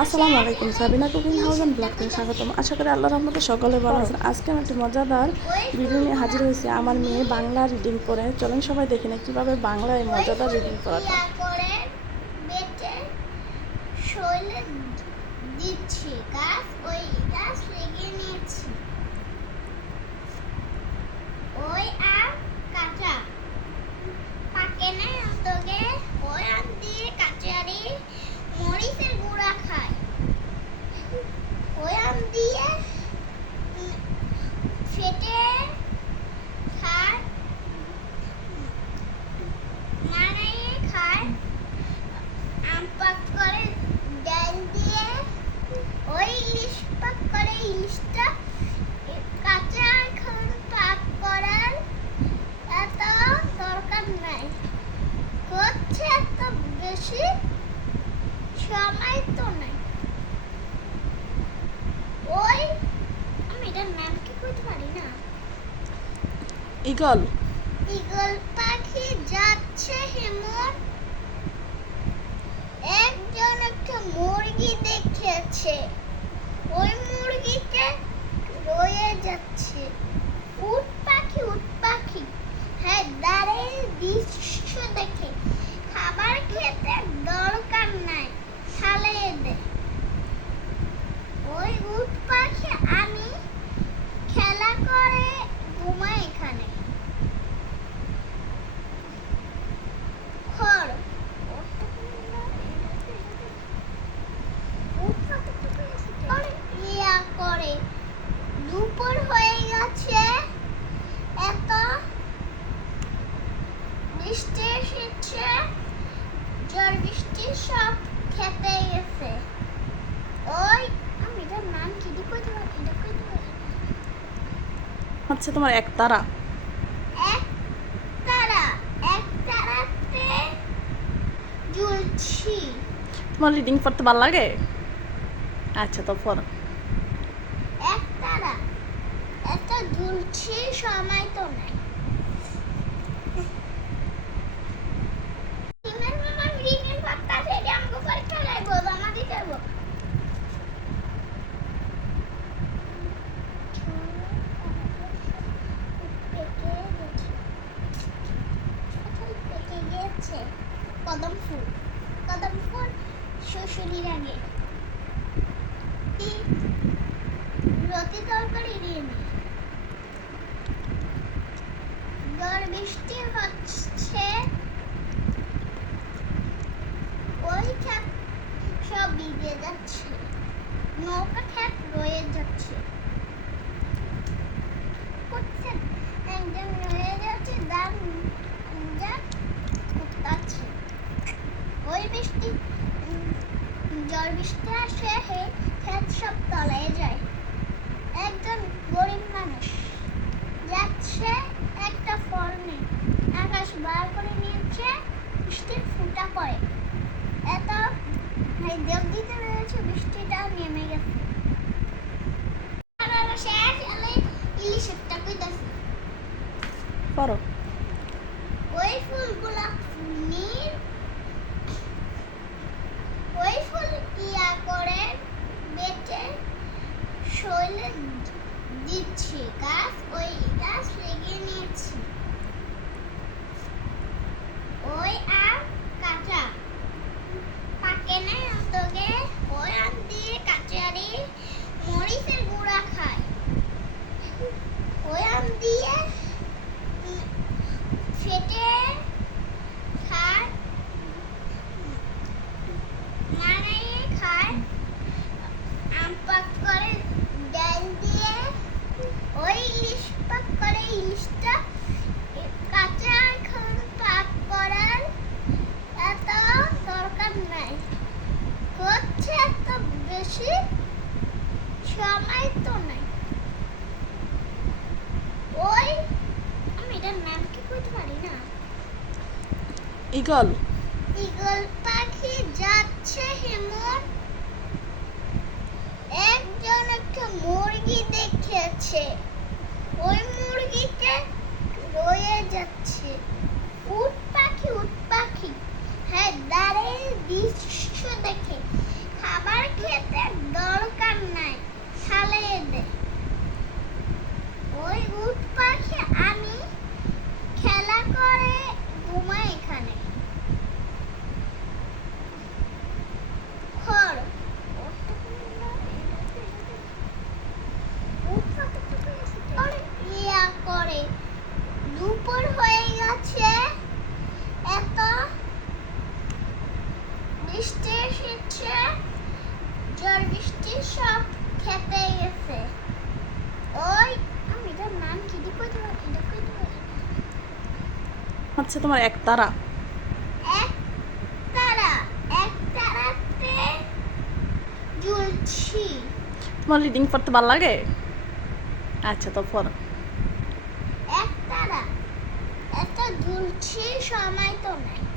আসসালামু আলাইকুম, Sabina cooking house and blog থেকে স্বাগতম। আশা করি আল্লাহর রহমতে সকলে ভালো আছেন। আজকে আমি একটি মজাদার ভিডিও নিয়ে হাজির হয়েছি। আমার মেয়ে বাংলা রিডিং করে। চলেন সবাই দেখি না কীভাবে বাংলায় মজাদার রিডিং করাটা। দিচ্ছি গাছ ওই গাছ লেগে নিয়েছি ওই আম কাঁচা পাকে না তোকে ওই আম দিয়ে কাঁচারি মরিচের গুঁড়া খায় ওই আম দিয়ে উম, ফেটে খায় নাড়াইয়ে খায় আম পাক করে ডাল দিয়ে ওই ইলিশ পাক করে ইলিশটা কাঁচা এখন পাক করার এত দরকার নাই হচ্ছে এত বেশি সময় তো নাই। ওই আমি এটার নাম কি করতে পারি না? ইগল ঈগল পাখি যাচ্ছে হেমন। একজন একটা মুরগি দেখেছে। ওই মুরগিটা রয়ে যাচ্ছে উট পাখি উট পাখি হ্যাঁ দাঁড়িয়ে দৃশ্য দেখে খাবার খেতে দরকার নাই খালে দে ওই উট পাখি আমি খেলা করে ঘুমাই এখানে খড় ইয়া করে দুপুর হয়ে গেছে এত বৃষ্টি এসেছে ঝড় বৃষ্টি সব খেতে গেছে। ওই আমি এটার নাম কি? দিয়ে কইতে পারি এটা কইতে পারি না। তোমার এক তারা। এক তারা এক তারাতে ঝুলছি তোমার রিডিং পড়তে ভালো লাগে? আচ্ছা তো পড়ো। এক তারা এত ঝুলছি সময় তো নাই। কদম ফুল কদম ফুল আগে ই- রতি তরকারি দিয়ে নি। ঝড় বৃষ্টি হচ্ছে। ওই সব ভিজে যাচ্ছে নৌকা খ্যাপ রয়ে যাচ্ছে বুঝছেন একজন রয়ে যাচ্ছে দাম যা উত্তাচ্ছে ওই বৃষ্টি উম, ঝড় বৃষ্টি আসে ক্ষেত সব তলায় যায়। একজন গরিব মানুষ যাচ্ছে একটা ফল নিয়ে। আকাশ বার করে নিয়েছে, বৃষ্টির ফুটা পড়ে। এত দেব দিতে রয়েছে বৃষ্টিটা নেমে গেছে। শেষ এলে ইলিশেরটা কইতাছে। পড়ো ওই ফুলগুলা নীল ওই ফুল ইয়া করে বেটে শৈলে দিচ্ছি গাছ ওই গাছ লেগে নিয়েছি ওই আম কাঁচা পাকে না তোকে ওই আম দিয়ে কাঁচারি মরিচের গুঁড়া খায় ওই আম দিয়ে উম, ফেটে খায় নাড়াইয়ে খায় আম পাক করে ডাল দিয়ে ওই ইলিশ পাক করে ইলিশটা কাঁচা এখন পাক করার এত দরকার নাই হচ্ছে এত বেশি সময় তো নাই। ওই আমি এটার নাম কি করতে পারি না? ইগল ঈগল পাখি যাচ্ছে হেমন। একজন একটা মুরগি দেখেছে। ওই মুরগিটা রয়ে যাচ্ছে উট পাখি উট পাখি হ্যাঁ দাঁড়িয়ে দৃশ্য দেখে খাবার খেয়ে যেতে দরকার নাই ফালিয়ে দে ওই উট পাখি আমি খেলা করে ঘুমাই এখানে খড় ওটা কোন না, এটা তো, এটা তো। উট পাখিটা তো এসে- আরে, ইয়া করে দুপুর হয়ে গেছে এত বৃষ্টি এসেছে। ঝড় বৃষ্টি সব খেতে গেছে। ওই আমি এটার নাম কি? দিয়ে কইতে পারি এটা কইতে পারি না। হচ্ছে তোমার এক তারা। এক তারা। এক তারাতে ঝুলছি তোমার রিডিং পড়তে ভালো লাগে? আচ্ছা তো পড়ো। এক তারা। এত ঝুলছি সময় তো নাই।